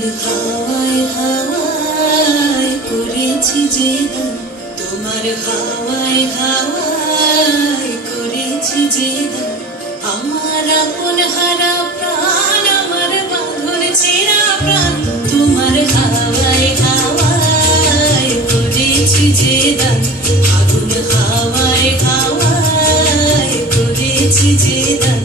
হাওয়ায় হাওয়ায় করেছি যে দান, তোমার হাওয়ায় হাওয়ায় করেছি যে দান, আমার আপন হারা প্রাণ, আমার বাঁধন ছেঁড়া প্রাণ, তোমার হাওয়ায় হাওয়ায় করেছি যে দান, আগুন হাওয়ায় হাওয়ায় করেছি যে দান,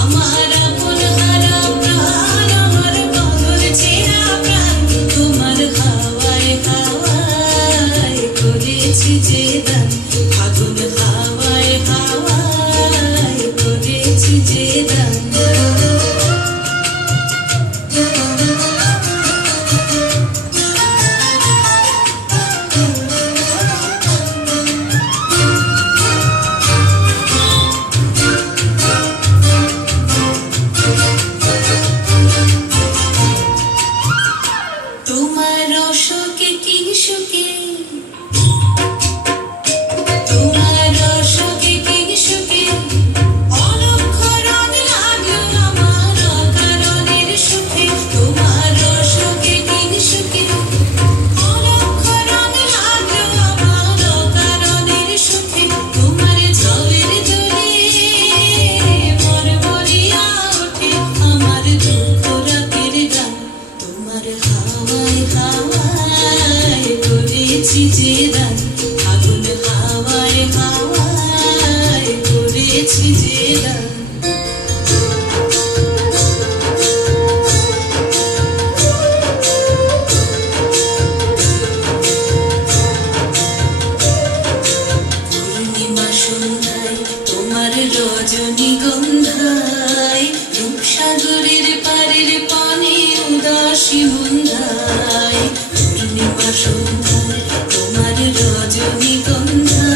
আমার আপন হারা প্রাণ, আমার বাঁধন ছেঁড়া প্রাণ, তোমার হাওয়ায় হাওয়ায় করেছি যে দান, আগুন হাওয়ায় হাওয়ায় করেছি যে দান। তোমার অশোকে কি সুখে, তোমার অশোকে কি সুখে, অলক্ষ রং লাগলো আমার অকারণের সুখে, তোমার অশোকে কি সুখে, অলক্ষ রং লাগলো আমার অকারণের সুখে, তোমার ঝাউয়ের দোলে মরমরিয়া ওঠে আমার দুঃখ রাতের গান, তোমার হাওয়ায় হাওয়ায় করেছি যে দান, আগুন হাওয়ায় হাওয়ায় করেছি যে দান। পূর্ণিমা সন্ধ্যায় তোমার রজনীগন্ধায়, রূপসাগরের পারের পানে উদাসী মন্ধায়, পূর্ণিমা সন্ধ্যায় তোমার রজনীগন্ধায়,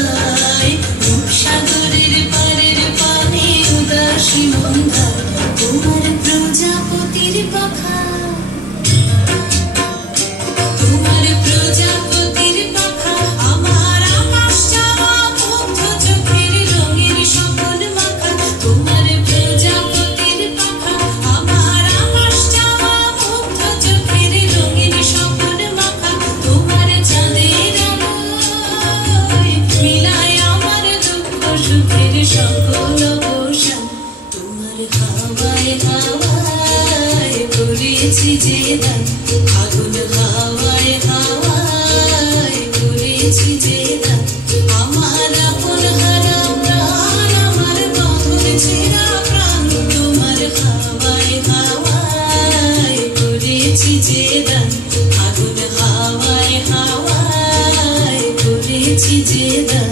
রূপসাগরের পারের পানে উদাসী মন্ধায়, তোমার প্রজাপতির পাখা, তোমার প্রজাপতির পাখা, আমার আকাশ চাওয়া মুগ্ধ চোখের রঙের স্বপন মাখা, তোমার প্রজাপতির পাখা, আমার আকাশ চাওয়া মুগ্ধ চোখের রঙের স্বপন মাখা, তোমার চাঁদের আলোয় মিলায় আমার দুঃখ সুখের সকল অবসান, তোমার হাওয়ায় হাওয়ায় করেছি যে দান, আগুন হাওয়ায় হাওয়ায় করেছি যে দান, আমার আপন হারা প্রাণ, আমার বাঁধন ছেঁড়া প্রাণ, তোমার হাওয়ায় হাওয়ায় করেছি যে দান, আগুন হাওয়ায় হাওয়ায় করেছি যে দান।